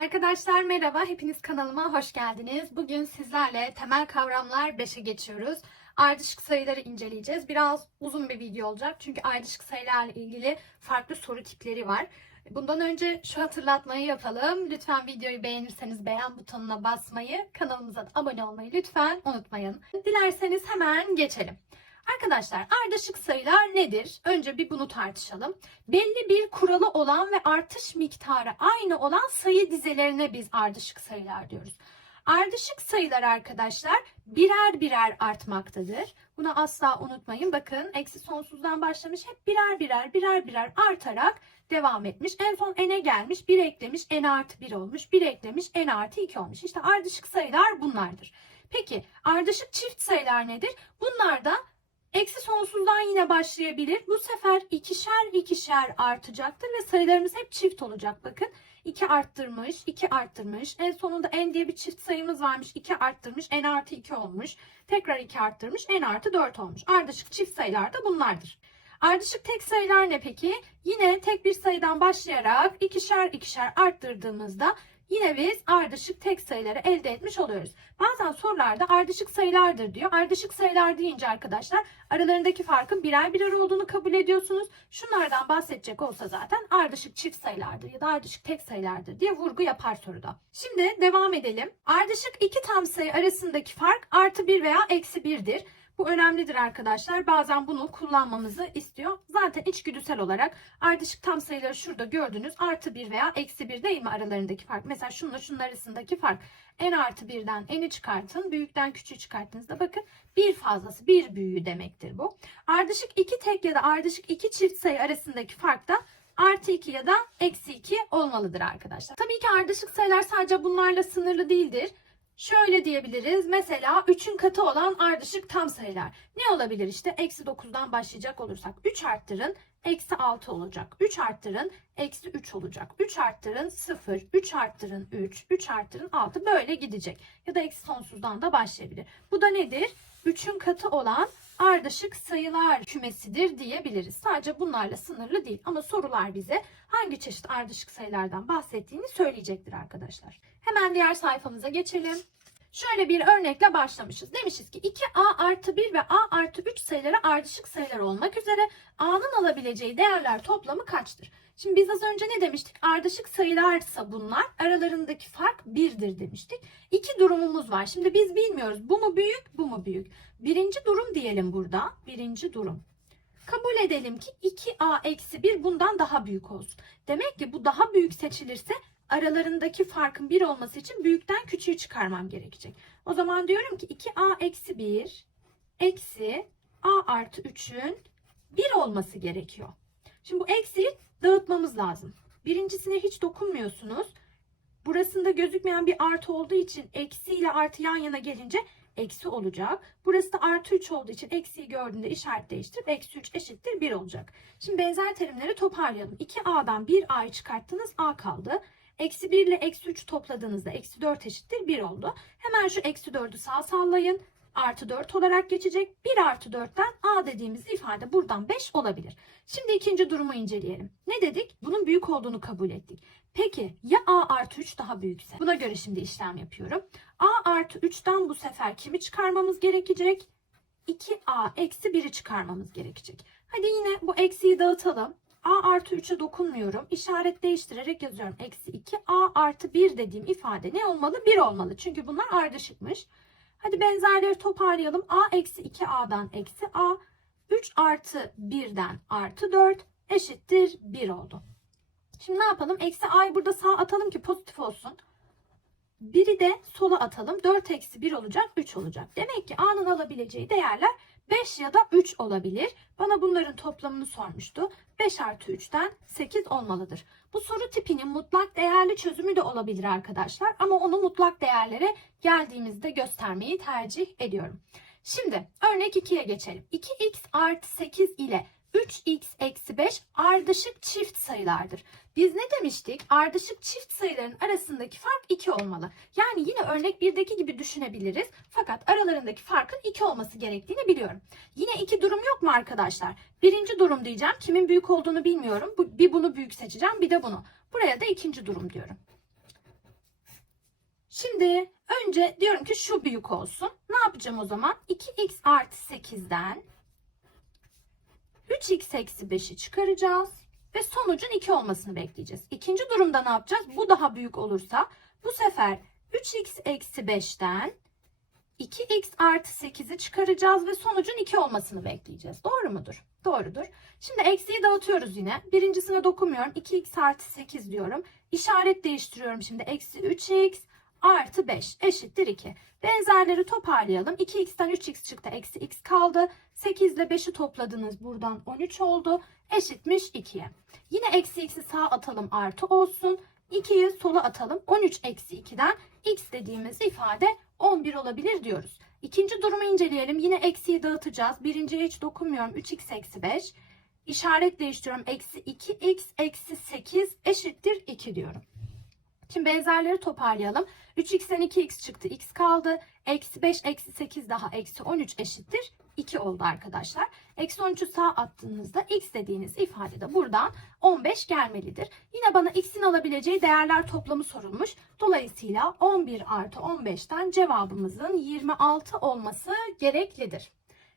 Arkadaşlar merhaba, hepiniz kanalıma hoş geldiniz. Bugün sizlerle temel kavramlar 5'e geçiyoruz. Ardışık sayıları inceleyeceğiz. Biraz uzun bir video olacak çünkü ardışık sayılarla ilgili farklı soru tipleri var. Bundan önce şu hatırlatmayı yapalım. Lütfen videoyu beğenirseniz beğen butonuna basmayı, kanalımıza da abone olmayı lütfen unutmayın. Dilerseniz hemen geçelim. Arkadaşlar ardışık sayılar nedir? Önce bir bunu tartışalım. Belli bir kuralı olan ve artış miktarı aynı olan sayı dizelerine biz ardışık sayılar diyoruz. Ardışık sayılar arkadaşlar birer birer artmaktadır. Bunu asla unutmayın. Bakın eksi sonsuzdan başlamış hep birer birer birer birer artarak devam etmiş. En son n'e gelmiş, 1 eklemiş, n artı 1 olmuş, 1 eklemiş, n artı 2 olmuş. İşte ardışık sayılar bunlardır. Peki ardışık çift sayılar nedir? Bunlar da Eksi sonsuzdan yine başlayabilir. Bu sefer ikişer ikişer artacaktır ve sayılarımız hep çift olacak. Bakın 2 arttırmış, 2 arttırmış. En sonunda n diye bir çift sayımız varmış. 2 arttırmış, n artı 2 olmuş. Tekrar 2 arttırmış, n artı 4 olmuş. Ardışık çift sayılar da bunlardır. Ardışık tek sayılar ne peki? Yine tek bir sayıdan başlayarak ikişer ikişer arttırdığımızda Yine biz ardışık tek sayıları elde etmiş oluyoruz. Bazen sorularda ardışık sayılardır diyor. Ardışık sayılar deyince arkadaşlar aralarındaki farkın birer birer olduğunu kabul ediyorsunuz. Şunlardan bahsedecek olsa zaten ardışık çift sayılardır ya da ardışık tek sayılardır diye vurgu yapar soruda. Şimdi devam edelim. Ardışık iki tam sayı arasındaki fark artı 1 veya eksi 1'dir. Bu önemlidir arkadaşlar. Bazen bunu kullanmamızı istiyor. Zaten içgüdüsel olarak ardışık tam sayıları şurada gördünüz. Artı 1 veya eksi 1 değil mi aralarındaki fark? Mesela şunla şunun arasındaki fark. n artı 1'den n'i çıkartın. Büyükten küçüğü çıkarttığınızda bakın bir fazlası bir büyüğü demektir bu. Ardışık iki tek ya da ardışık iki çift sayı arasındaki fark da artı 2 ya da eksi 2 olmalıdır arkadaşlar. Tabii ki ardışık sayılar sadece bunlarla sınırlı değildir. Şöyle diyebiliriz. Mesela 3'ün katı olan ardışık tam sayılar. Ne olabilir işte? Eksi 9'dan başlayacak olursak. 3 arttırın. Eksi 6 olacak. 3 arttırın. Eksi 3 olacak. 3 arttırın 0. 3 arttırın 3. 3 arttırın 6. Böyle gidecek. Ya da eksi sonsuzdan da başlayabilir. Bu da nedir? 3'ün katı olan ardışık sayılar kümesidir diyebiliriz. Sadece bunlarla sınırlı değil. Ama sorular bize hangi çeşit ardışık sayılardan bahsettiğini söyleyecektir arkadaşlar. Hemen diğer sayfamıza geçelim. Şöyle bir örnekle başlamışız. Demişiz ki 2a artı 1 ve a artı 3 sayıları ardışık sayılar olmak üzere a'nın alabileceği değerler toplamı kaçtır? Şimdi biz az önce ne demiştik? Ardışık sayılarsa bunlar aralarındaki fark 1'dir demiştik. İki durumumuz var. Şimdi biz bilmiyoruz bu mu büyük bu mu büyük. Birinci durum diyelim burada. Birinci durum. Kabul edelim ki 2a eksi 1 bundan daha büyük olsun. Demek ki bu daha büyük seçilirse aralarındaki farkın 1 olması için büyükten küçüğü çıkarmam gerekecek. O zaman diyorum ki 2a eksi 1 eksi a artı 3'ün 1 olması gerekiyor. Şimdi bu eksiyi dağıtmamız lazım. Birincisine hiç dokunmuyorsunuz. Burasında gözükmeyen bir artı olduğu için eksi ile artı yan yana gelince eksi olacak. Burası da artı 3 olduğu için eksiyi gördüğünde işaret değiştirip eksi 3 eşittir 1 olacak. Şimdi benzer terimleri toparlayalım. 2a'dan 1a'yı çıkarttınız a kaldı. Eksi 1 ile eksi 3 topladığınızda eksi 4 eşittir 1 oldu. Hemen şu eksi 4'ü sağ sallayın. Artı 4 olarak geçecek. 1 artı 4'ten a dediğimiz ifade buradan 5 olabilir. Şimdi ikinci durumu inceleyelim. Ne dedik? Bunun büyük olduğunu kabul ettik. Peki ya a artı 3 daha büyükse? Buna göre şimdi işlem yapıyorum. a artı 3'ten bu sefer kimi çıkarmamız gerekecek? 2a eksi 1'i çıkarmamız gerekecek. Hadi yine bu eksiyi dağıtalım. a artı 3'e dokunmuyorum. İşaret değiştirerek yazıyorum. Eksi 2 a artı 1 dediğim ifade ne olmalı? 1 olmalı. Çünkü bunlar ardışıkmış. Hadi benzerleri toparlayalım. a eksi 2a'dan eksi a. 3 artı 1'den artı 4 eşittir 1 oldu. Şimdi ne yapalım? Eksi a'yı burada sağ atalım ki pozitif olsun. Biri de sola atalım. 4 eksi 1 olacak 3 olacak. Demek ki a'nın alabileceği değerler 5 ya da 3 olabilir. Bana bunların toplamını sormuştu. 5 artı 3'ten 8 olmalıdır. Bu soru tipinin mutlak değerli çözümü de olabilir arkadaşlar. Ama onu mutlak değerlere geldiğimizde göstermeyi tercih ediyorum. Şimdi örnek 2'ye geçelim. 2x artı 8 ile 3x eksi 5 ardışık çift sayılardır. Biz ne demiştik? Ardışık çift sayıların arasındaki fark 2 olmalı. Yani yine örnek 1'deki gibi düşünebiliriz. Fakat aralarındaki farkın 2 olması gerektiğini biliyorum. Yine iki durum yok mu arkadaşlar? Birinci durum diyeceğim. Kimin büyük olduğunu bilmiyorum. Bir bunu büyük seçeceğim bir de bunu. Buraya da ikinci durum diyorum. Şimdi önce diyorum ki şu büyük olsun. Ne yapacağım o zaman? 2x artı 8'den 3x eksi 5'i çıkaracağız. Ve sonucun 2 olmasını bekleyeceğiz. İkinci durumda ne yapacağız? Bu daha büyük olursa bu sefer 3x eksi 5'ten 2x artı 8'i çıkaracağız ve sonucun 2 olmasını bekleyeceğiz. Doğru mudur? Doğrudur. Şimdi eksiği dağıtıyoruz yine. Birincisine dokunmuyorum. 2x artı 8 diyorum. İşaret değiştiriyorum şimdi. Eksi 3x artı 5 eşittir 2. Benzerleri toparlayalım. 2x'ten 3x çıktı. Eksi x kaldı. 8 ile 5'i topladınız. Buradan 13 oldu. Eşitmiş 2'ye. Yine eksi x'i sağa atalım artı olsun. 2'yi sola atalım. 13 eksi 2'den x dediğimiz ifade 11 olabilir diyoruz. İkinci durumu inceleyelim. Yine eksiyi dağıtacağız. Birinciye hiç dokunmuyorum. 3x eksi 5. İşaret değiştiriyorum. Eksi 2x eksi 8 eşittir 2 diyorum. Şimdi benzerleri toparlayalım. 3x'ten 2x çıktı. x kaldı. Eksi 5 eksi 8 daha eksi 13 eşittir 2 oldu arkadaşlar. Eksi 13'ü sağa attığınızda x dediğiniz ifade de buradan 15 gelmelidir. Yine bana x'in alabileceği değerler toplamı sorulmuş. Dolayısıyla 11 artı 15'ten cevabımızın 26 olması gereklidir.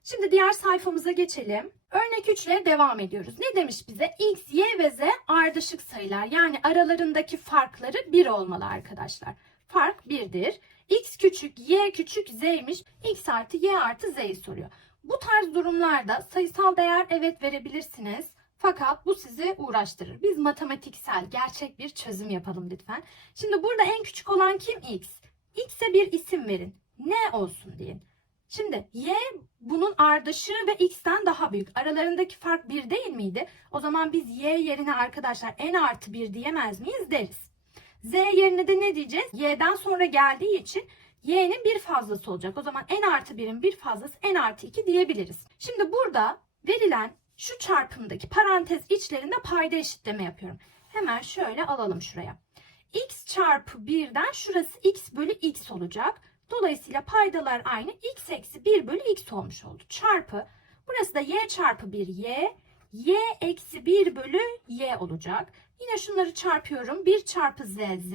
Şimdi diğer sayfamıza geçelim. Örnek 3 ile devam ediyoruz. Ne demiş bize? X, Y ve Z ardışık sayılar. Yani aralarındaki farkları 1 olmalı arkadaşlar. Fark 1'dir. X küçük, Y küçük, Z'ymiş. X artı Y artı Z'yi soruyor. Bu tarz durumlarda sayısal değer evet verebilirsiniz. Fakat bu sizi uğraştırır. Biz matematiksel, gerçek bir çözüm yapalım lütfen. Şimdi burada en küçük olan kim? X. X'e bir isim verin. Ne olsun deyin. Şimdi y bunun ardışığı ve x'ten daha büyük. Aralarındaki fark 1 değil miydi? O zaman biz y yerine arkadaşlar n artı 1 diyemez miyiz deriz. z yerine de ne diyeceğiz? y'den sonra geldiği için y'nin bir fazlası olacak. O zaman n artı 1'in bir fazlası n artı 2 diyebiliriz. Şimdi burada verilen şu çarpımdaki parantez içlerinde payda eşitleme yapıyorum. Hemen şöyle alalım şuraya. x çarpı 1'den şurası x bölü x olacak. Dolayısıyla paydalar aynı. x eksi 1 bölü x olmuş oldu. Çarpı. Burası da y çarpı 1 y. y eksi 1 bölü y olacak. Yine şunları çarpıyorum. 1 çarpı z z.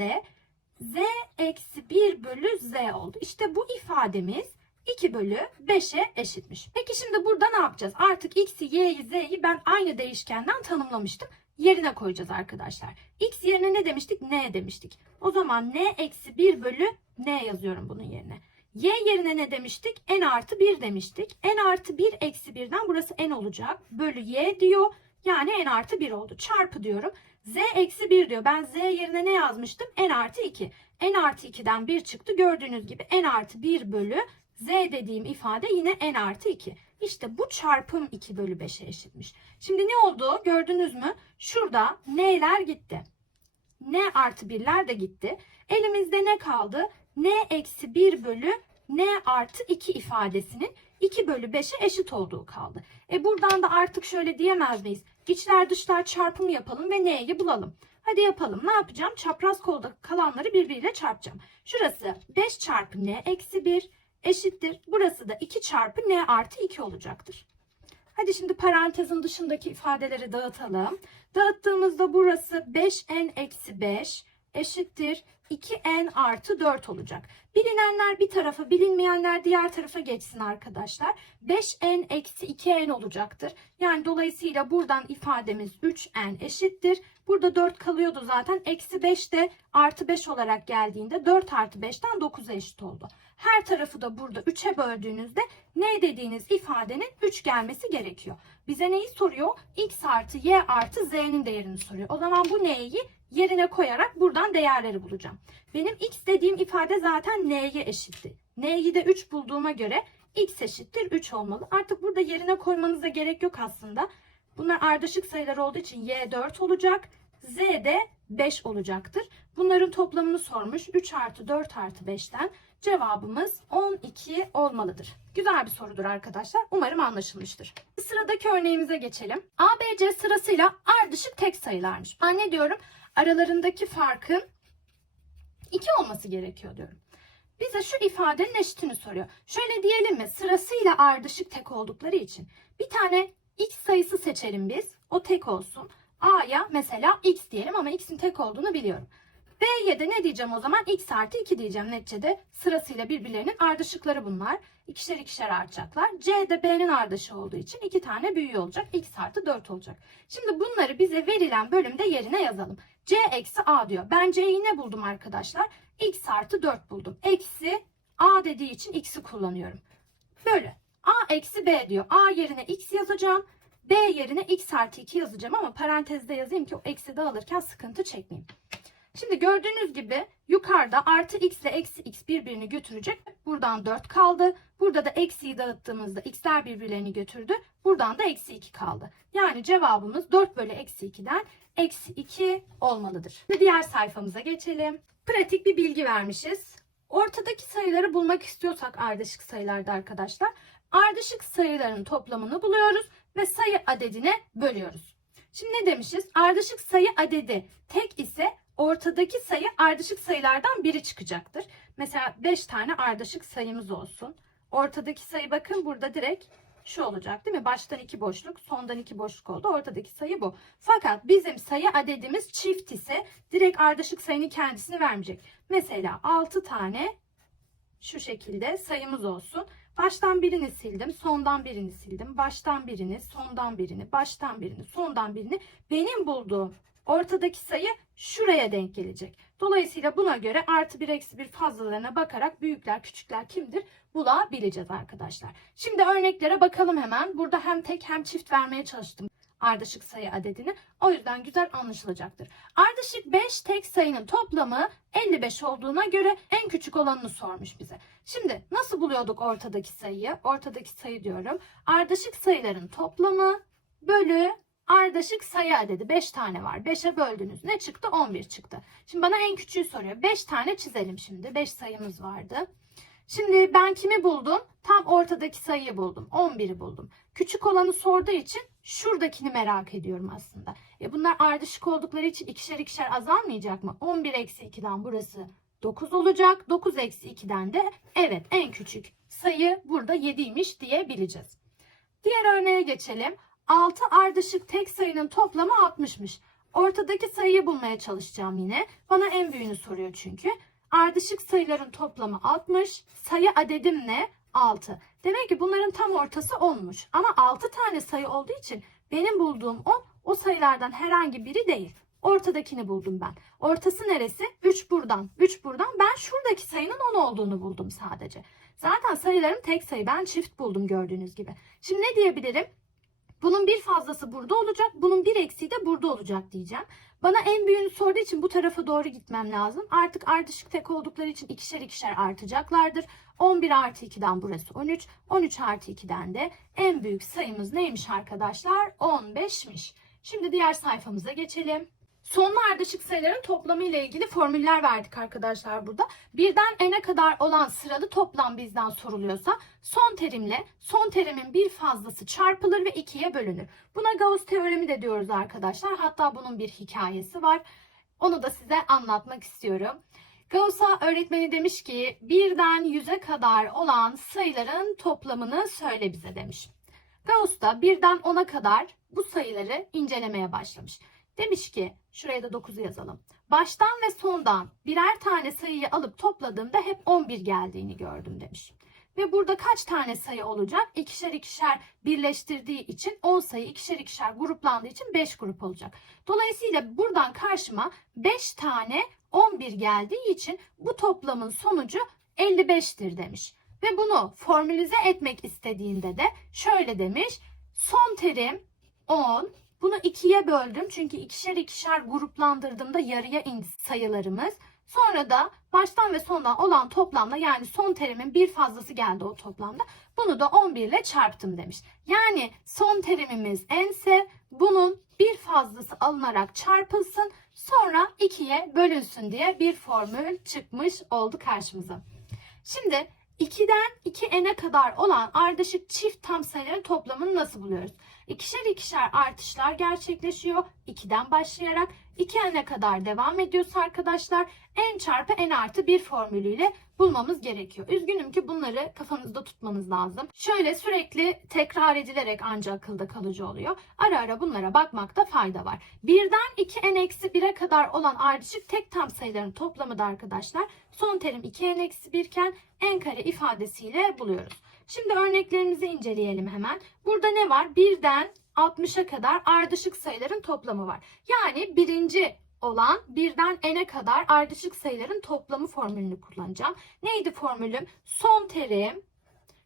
z eksi 1 bölü z oldu. İşte bu ifademiz 2 bölü 5'e eşitmiş. Peki şimdi burada ne yapacağız? Artık x'i, y'yi, z'yi ben aynı değişkenden tanımlamıştım. Yerine koyacağız arkadaşlar. x yerine ne demiştik? n demiştik. O zaman n eksi 1 bölü n yazıyorum bunun yerine. y yerine ne demiştik? n artı 1 demiştik. n artı 1 eksi 1'den burası n olacak. Bölü y diyor. Yani n artı 1 oldu. Çarpı diyorum. z eksi 1 diyor. Ben z yerine ne yazmıştım? n artı 2. n artı 2'den 1 çıktı. Gördüğünüz gibi n artı 1 bölü z dediğim ifade yine n artı 2. İşte bu çarpım 2 bölü 5'e eşitmiş. Şimdi ne oldu? Gördünüz mü? Şurada n'ler gitti. n artı 1'ler de gitti. Elimizde ne kaldı? n eksi 1 bölü n artı 2 ifadesinin 2 bölü 5'e eşit olduğu kaldı. E buradan da artık şöyle diyemez miyiz? İçler dışlar çarpımı yapalım ve n'yi bulalım. Hadi yapalım. Ne yapacağım? Çapraz kolda kalanları birbiriyle çarpacağım. Şurası 5 çarpı n eksi 1 eşittir. Burası da 2 çarpı n artı 2 olacaktır. Hadi şimdi parantezin dışındaki ifadeleri dağıtalım. Dağıttığımızda burası 5n eksi 5 eşittir 2n artı 4 olacak. Bilinenler bir tarafa bilinmeyenler diğer tarafa geçsin arkadaşlar. 5n eksi 2n olacaktır. Yani dolayısıyla buradan ifademiz 3n eşittir. Burada 4 kalıyordu zaten. Eksi 5 de artı 5 olarak geldiğinde 4 artı 5'ten 9'a eşit oldu. Her tarafı da burada 3'e böldüğünüzde ne dediğiniz ifadenin 3 gelmesi gerekiyor. Bize neyi soruyor? x artı y artı z'nin değerini soruyor. O zaman bu n'yi yerine koyarak buradan değerleri bulacağım. Benim x dediğim ifade zaten n'ye eşitti. N'yi de 3 bulduğuma göre x eşittir 3 olmalı. Artık burada yerine koymanıza gerek yok aslında. Bunlar ardışık sayılar olduğu için y 4 olacak. Z de 5 olacaktır. Bunların toplamını sormuş. 3 artı 4 artı 5'ten cevabımız 12 olmalıdır. Güzel bir sorudur arkadaşlar. Umarım anlaşılmıştır. Sıradaki örneğimize geçelim. A, B, C sırasıyla ardışık tek sayılarmış. Ben ne diyorum? Aralarındaki farkın 2 olması gerekiyor diyorum. Bize şu ifadenin eşitini soruyor. Şöyle diyelim mi? Sırasıyla ardışık tek oldukları için. Bir tane x sayısı seçelim biz. O tek olsun. A'ya mesela x diyelim ama x'in tek olduğunu biliyorum. B'ye de ne diyeceğim o zaman? X artı 2 diyeceğim neticede. Sırasıyla birbirlerinin ardışıkları bunlar. İkişer ikişer artacaklar. C de B'nin ardışı olduğu için iki tane büyüğü olacak. X artı 4 olacak. Şimdi bunları bize verilen bölümde yerine yazalım. C eksi A diyor. Ben C'yi ne buldum arkadaşlar? X artı 4 buldum. Eksi A dediği için X'i kullanıyorum. Böyle. A eksi B diyor. A yerine X yazacağım. B yerine X artı 2 yazacağım ama parantezde yazayım ki o eksi dağılırken sıkıntı çekmeyeyim. Şimdi gördüğünüz gibi yukarıda artı x ile eksi x birbirini götürecek. Buradan 4 kaldı. Burada da eksiyi dağıttığımızda x'ler birbirlerini götürdü. Buradan da eksi 2 kaldı. Yani cevabımız 4 bölü eksi 2'den eksi 2 olmalıdır. Ve diğer sayfamıza geçelim. Pratik bir bilgi vermişiz. Ortadaki sayıları bulmak istiyorsak ardışık sayılarda arkadaşlar ardışık sayıların toplamını buluyoruz ve sayı adedine bölüyoruz. Şimdi ne demişiz? Ardışık sayı adedi tek ise ortadaki sayı ardışık sayılardan biri çıkacaktır. Mesela 5 tane ardışık sayımız olsun. Ortadaki sayı bakın burada direkt şu olacak değil mi? Baştan iki boşluk, sondan iki boşluk oldu. Ortadaki sayı bu. Fakat bizim sayı adedimiz çift ise direkt ardışık sayının kendisini vermeyecek. Mesela 6 tane şu şekilde sayımız olsun. Baştan birini sildim, sondan birini sildim. Baştan birini, sondan birini, baştan birini, sondan birini. Benim bulduğum ortadaki sayı şuraya denk gelecek. Dolayısıyla buna göre artı bir eksi bir fazlalarına bakarak büyükler küçükler kimdir bulabileceğiz arkadaşlar. Şimdi örneklere bakalım hemen. Burada hem tek hem çift vermeye çalıştım ardışık sayı adedini. O yüzden güzel anlaşılacaktır. Ardışık 5 tek sayının toplamı 55 olduğuna göre en küçük olanını sormuş bize. Şimdi nasıl buluyorduk ortadaki sayıyı? Ortadaki sayı diyorum. Ardışık sayıların toplamı bölü ardışık sayı adedi 5 tane var. 5'e böldünüz. Ne çıktı? 11 çıktı. Şimdi bana en küçüğü soruyor. 5 tane çizelim şimdi. 5 sayımız vardı. Şimdi ben kimi buldum? Tam ortadaki sayıyı buldum. 11'i buldum. Küçük olanı sorduğu için şuradakini merak ediyorum aslında. E bunlar ardışık oldukları için ikişer ikişer azalmayacak mı? 11 eksi 2'den burası 9 olacak. 9 eksi 2'den de evet en küçük sayı burada 7'ymiş diyebileceğiz. Diğer örneğe geçelim. 6 ardışık tek sayının toplamı 60'mış. Ortadaki sayıyı bulmaya çalışacağım yine. Bana en büyüğünü soruyor çünkü. Ardışık sayıların toplamı 60. Sayı adedim ne? 6. Demek ki bunların tam ortası 10'muş. Ama 6 tane sayı olduğu için benim bulduğum 10 o sayılardan herhangi biri değil. Ortadakini buldum ben. Ortası neresi? 3 buradan. 3 buradan. Ben şuradaki sayının 10 olduğunu buldum sadece. Zaten sayılarım tek sayı. Ben çift buldum gördüğünüz gibi. Şimdi ne diyebilirim? Bunun bir fazlası burada olacak. Bunun bir eksiği de burada olacak diyeceğim. Bana en büyüğünü sorduğu için bu tarafa doğru gitmem lazım. Artık ardışık tek oldukları için ikişer ikişer artacaklardır. 11 artı 2'den burası 13. 13 artı 2'den de en büyük sayımız neymiş arkadaşlar? 15'miş. Şimdi diğer sayfamıza geçelim. Sonlu ardışık sayıların toplamı ile ilgili formüller verdik arkadaşlar burada. Birden n'e kadar olan sıralı toplam bizden soruluyorsa son terimle son terimin bir fazlası çarpılır ve ikiye bölünür. Buna Gauss teoremi de diyoruz arkadaşlar. Hatta bunun bir hikayesi var. Onu da size anlatmak istiyorum. Gauss'a öğretmeni demiş ki birden yüze kadar olan sayıların toplamını söyle bize demiş. Gauss da birden 10'a kadar bu sayıları incelemeye başlamış. Demiş ki şuraya da 9'u yazalım. Baştan ve sondan birer tane sayıyı alıp topladığımda hep 11 geldiğini gördüm demiş. Ve burada kaç tane sayı olacak? İkişer ikişer birleştirdiği için 10 sayı ikişer ikişer gruplandığı için 5 grup olacak. Dolayısıyla buradan karşıma 5 tane 11 geldiği için bu toplamın sonucu 55'tir demiş. Ve bunu formülize etmek istediğinde de şöyle demiş. Son terim 10, bunu ikiye böldüm çünkü ikişer ikişer gruplandırdığımda yarıya indi sayılarımız. Sonra da baştan ve sondan olan toplamla yani son terimin bir fazlası geldi o toplamda. Bunu da 11 ile çarptım demiş. Yani son terimimiz n'se bunun bir fazlası alınarak çarpılsın sonra 2'ye bölünsün diye bir formül çıkmış oldu karşımıza. Şimdi 2'den 2n'e kadar olan ardışık çift tam sayıların toplamını nasıl buluyoruz? İkişer ikişer artışlar gerçekleşiyor. 2'den başlayarak 2n'e kadar devam ediyorsa arkadaşlar n çarpı n artı 1 formülüyle bulmamız gerekiyor. Üzgünüm ki bunları kafanızda tutmanız lazım. Şöyle sürekli tekrar edilerek ancak akılda kalıcı oluyor. Ara ara bunlara bakmakta fayda var. Birden 2n eksi 1'e kadar olan ardışık tek tam sayıların toplamı da arkadaşlar son terim 2n eksi 1 iken n kare ifadesiyle buluyoruz. Şimdi örneklerimizi inceleyelim hemen. Burada ne var? Birden 60'a kadar ardışık sayıların toplamı var. Yani birinci olan birden n'e kadar ardışık sayıların toplamı formülünü kullanacağım. Neydi formülüm? Son terim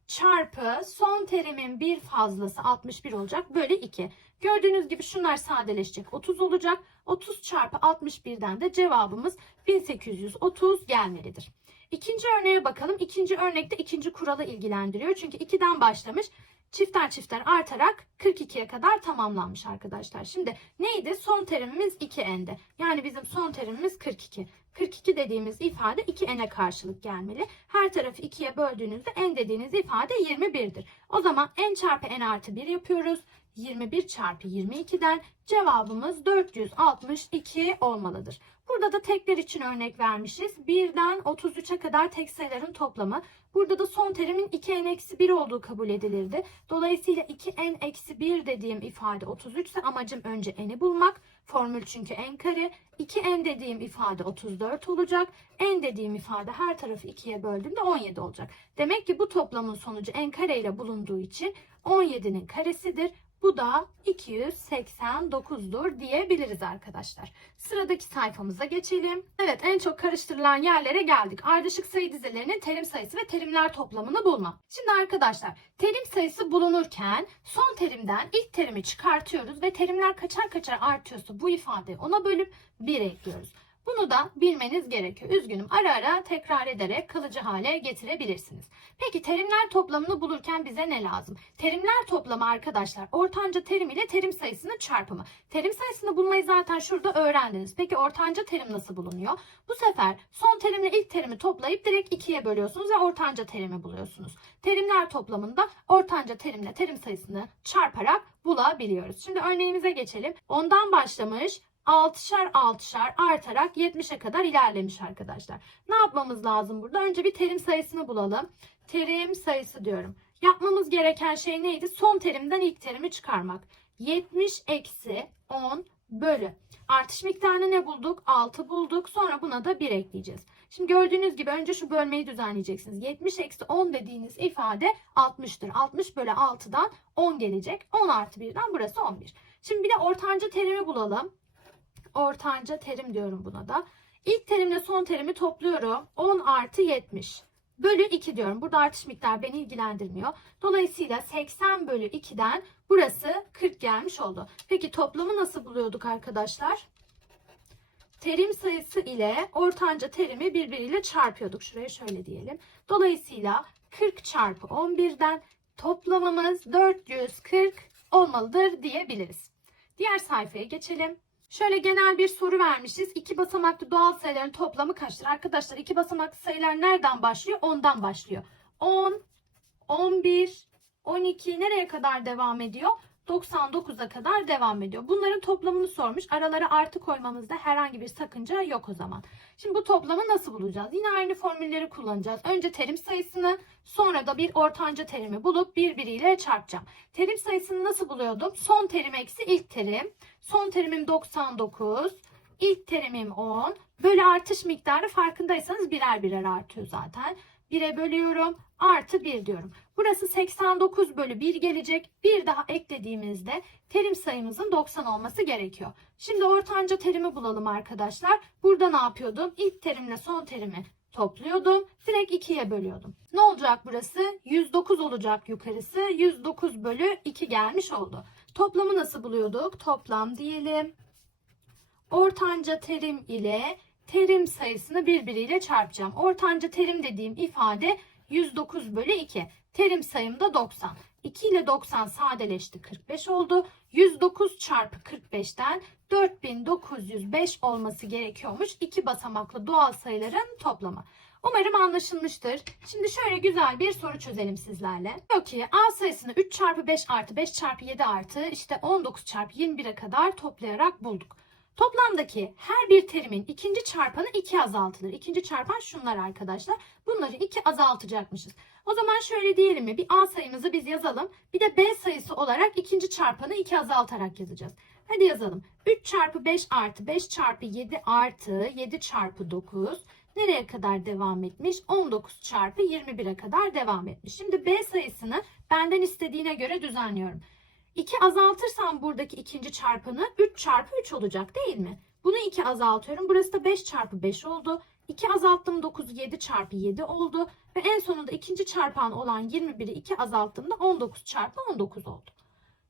çarpı son terimin bir fazlası 61 olacak bölü 2. Gördüğünüz gibi şunlar sadeleşecek 30 olacak. 30 çarpı 61'den de cevabımız 1830 gelmelidir. İkinci örneğe bakalım. İkinci örnekte ikinci kuralı ilgilendiriyor. Çünkü 2'den başlamış çifter çifter artarak 42'ye kadar tamamlanmış arkadaşlar. Şimdi neydi? Son terimimiz 2n'di. Yani bizim son terimimiz 42. 42 dediğimiz ifade 2n'e karşılık gelmeli. Her tarafı 2'ye böldüğünüzde n dediğiniz ifade 21'dir. O zaman n çarpı n artı 1 yapıyoruz. 21 çarpı 22'den cevabımız 462 olmalıdır. Burada da tekler için örnek vermişiz. 1'den 33'e kadar tek sayıların toplamı. Burada da son terimin 2n eksi 1 olduğu kabul edilirdi. Dolayısıyla 2n eksi 1 dediğim ifade 33 ise amacım önce n'i bulmak. Formül çünkü n kare. 2n dediğim ifade 34 olacak. n dediğim ifade her tarafı 2'ye böldüğümde 17 olacak. Demek ki bu toplamın sonucu n kare ile bulunduğu için 17'nin karesidir. Bu da 289'dur diyebiliriz arkadaşlar. Sıradaki sayfamıza geçelim. Evet en çok karıştırılan yerlere geldik. Ardışık sayı dizilerinin terim sayısı ve terimler toplamını bulma. Şimdi arkadaşlar terim sayısı bulunurken son terimden ilk terimi çıkartıyoruz ve terimler kaçar kaçar artıyorsa bu ifadeyi ona bölüp 1 ekliyoruz. Bunu da bilmeniz gerekiyor. Üzgünüm ara ara tekrar ederek kalıcı hale getirebilirsiniz. Peki terimler toplamını bulurken bize ne lazım? Terimler toplamı arkadaşlar ortanca terim ile terim sayısının çarpımı. Terim sayısını bulmayı zaten şurada öğrendiniz. Peki ortanca terim nasıl bulunuyor? Bu sefer son terimle ilk terimi toplayıp direkt ikiye bölüyorsunuz ve ortanca terimi buluyorsunuz. Terimler toplamında ortanca terimle terim sayısını çarparak bulabiliyoruz. Şimdi örneğimize geçelim. Ondan başlamış 6'şar 6'şar artarak 70'e kadar ilerlemiş arkadaşlar. Ne yapmamız lazım burada? Önce bir terim sayısını bulalım. Terim sayısı diyorum. Yapmamız gereken şey neydi? Son terimden ilk terimi çıkarmak. 70 eksi 10 bölü. Artış miktarını ne bulduk? 6 bulduk. Sonra buna da 1 ekleyeceğiz. Şimdi gördüğünüz gibi önce şu bölmeyi düzenleyeceksiniz. 70 eksi 10 dediğiniz ifade 60'tır. 60 bölü 6'dan 10 gelecek. 10 artı 1'den burası 11. Şimdi bir de ortanca terimi bulalım ortanca terim diyorum buna da. İlk terimle son terimi topluyorum. 10 artı 70 bölü 2 diyorum. Burada artış miktar beni ilgilendirmiyor. Dolayısıyla 80 bölü 2'den burası 40 gelmiş oldu. Peki toplamı nasıl buluyorduk arkadaşlar? Terim sayısı ile ortanca terimi birbiriyle çarpıyorduk. Şuraya şöyle diyelim. Dolayısıyla 40 çarpı 11'den toplamımız 440 olmalıdır diyebiliriz. Diğer sayfaya geçelim. Şöyle genel bir soru vermişiz. İki basamaklı doğal sayıların toplamı kaçtır? Arkadaşlar iki basamaklı sayılar nereden başlıyor? 10'dan başlıyor. 10, 11, 12 nereye kadar devam ediyor? 99'a kadar devam ediyor. Bunların toplamını sormuş. Aralara artı koymamızda herhangi bir sakınca yok o zaman. Şimdi bu toplamı nasıl bulacağız? Yine aynı formülleri kullanacağız. Önce terim sayısını sonra da bir ortanca terimi bulup birbiriyle çarpacağım. Terim sayısını nasıl buluyordum? Son terim eksi ilk terim. Son terimim 99. İlk terimim 10. Böyle artış miktarı farkındaysanız birer birer artıyor zaten. 1'e bölüyorum. Artı 1 diyorum. Burası 89 bölü 1 gelecek. Bir daha eklediğimizde terim sayımızın 90 olması gerekiyor. Şimdi ortanca terimi bulalım arkadaşlar. Burada ne yapıyordum? İlk terimle son terimi topluyordum. Direkt 2'ye bölüyordum. Ne olacak burası? 109 olacak yukarısı. 109 bölü 2 gelmiş oldu. Toplamı nasıl buluyorduk? Toplam diyelim. Ortanca terim ile terim sayısını birbiriyle çarpacağım. Ortanca terim dediğim ifade 109 bölü 2. Terim sayım da 90. 2 ile 90 sadeleşti 45 oldu. 109 çarpı 45'ten 4905 olması gerekiyormuş. İki basamaklı doğal sayıların toplamı. Umarım anlaşılmıştır. Şimdi şöyle güzel bir soru çözelim sizlerle. Diyor ki A sayısını 3 çarpı 5 artı 5 çarpı 7 artı işte 19 çarpı 21'e kadar toplayarak bulduk. Toplamdaki her bir terimin ikinci çarpanı 2 azaltılır. İkinci çarpan şunlar arkadaşlar. Bunları 2 azaltacakmışız. O zaman şöyle diyelim mi? Bir A sayımızı biz yazalım. Bir de B sayısı olarak ikinci çarpanı 2 azaltarak yazacağız. Hadi yazalım. 3 çarpı 5 artı 5 çarpı 7 artı 7 çarpı 9 nereye kadar devam etmiş? 19 çarpı 21'e kadar devam etmiş. Şimdi B sayısını benden istediğine göre düzenliyorum. 2 azaltırsam buradaki ikinci çarpanı 3 çarpı 3 olacak değil mi? Bunu 2 azaltıyorum. Burası da 5 çarpı 5 oldu. 2 azalttım 9 7 çarpı 7 oldu. Ve en sonunda ikinci çarpan olan 21'i 2 azalttığımda 19 çarpı 19 oldu.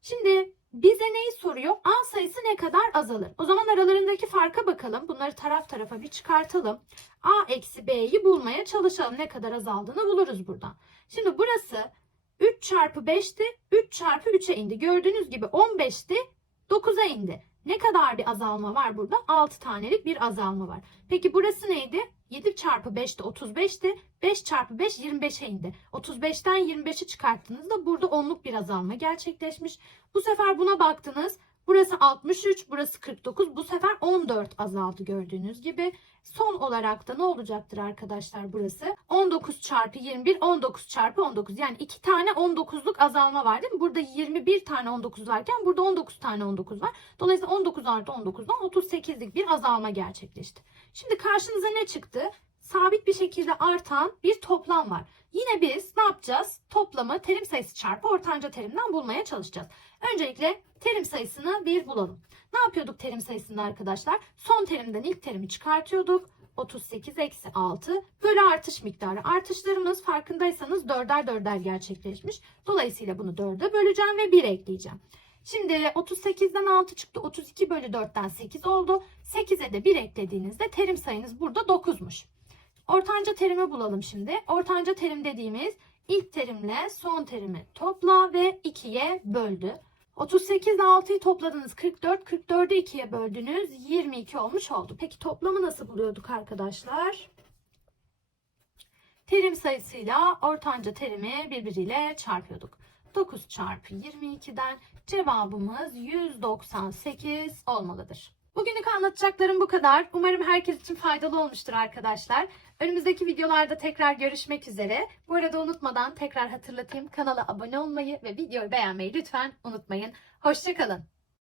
Şimdi bize neyi soruyor? A sayısı ne kadar azalır? O zaman aralarındaki farka bakalım. Bunları taraf tarafa bir çıkartalım. A eksi B'yi bulmaya çalışalım. Ne kadar azaldığını buluruz buradan. Şimdi burası 3 çarpı 5'ti. 3 çarpı 3'e indi. Gördüğünüz gibi 15'ti. 9'a indi. Ne kadar bir azalma var burada? 6 tanelik bir azalma var. Peki burası neydi? 7 çarpı 5'ti 35'ti. 5 çarpı 5 25'e indi. 35'ten 25'i çıkarttığınızda burada 10'luk bir azalma gerçekleşmiş. Bu sefer buna baktınız. Burası 63, burası 49. Bu sefer 14 azaldı gördüğünüz gibi. Son olarak da ne olacaktır arkadaşlar burası? 19 çarpı 21, 19 çarpı 19. Yani 2 tane 19'luk azalma var değil mi? Burada 21 tane 19 varken burada 19 tane 19 var. Dolayısıyla 19 artı 19'dan 38'lik bir azalma gerçekleşti. Şimdi karşınıza ne çıktı? Sabit bir şekilde artan bir toplam var. Yine biz ne yapacağız? Toplamı terim sayısı çarpı ortanca terimden bulmaya çalışacağız. Öncelikle terim sayısını bir bulalım. Ne yapıyorduk terim sayısında arkadaşlar? Son terimden ilk terimi çıkartıyorduk. 38 eksi 6 bölü artış miktarı. Artışlarımız farkındaysanız dörder dörder gerçekleşmiş. Dolayısıyla bunu 4'e böleceğim ve 1 ekleyeceğim. Şimdi 38'den 6 çıktı. 32 bölü 4'ten 8 oldu. 8'e de 1 eklediğinizde terim sayınız burada 9'muş. Ortanca terimi bulalım şimdi. Ortanca terim dediğimiz ilk terimle son terimi topla ve 2'ye böldü. 38 ile 6'yı topladınız 44. 44'ü 2'ye böldünüz 22 olmuş oldu. Peki toplamı nasıl buluyorduk arkadaşlar? Terim sayısıyla ortanca terimi birbiriyle çarpıyorduk. 9 çarpı 22'den cevabımız 198 olmalıdır. Bugünlük anlatacaklarım bu kadar. Umarım herkes için faydalı olmuştur arkadaşlar. Önümüzdeki videolarda tekrar görüşmek üzere. Bu arada unutmadan tekrar hatırlatayım. Kanala abone olmayı ve videoyu beğenmeyi lütfen unutmayın. Hoşçakalın.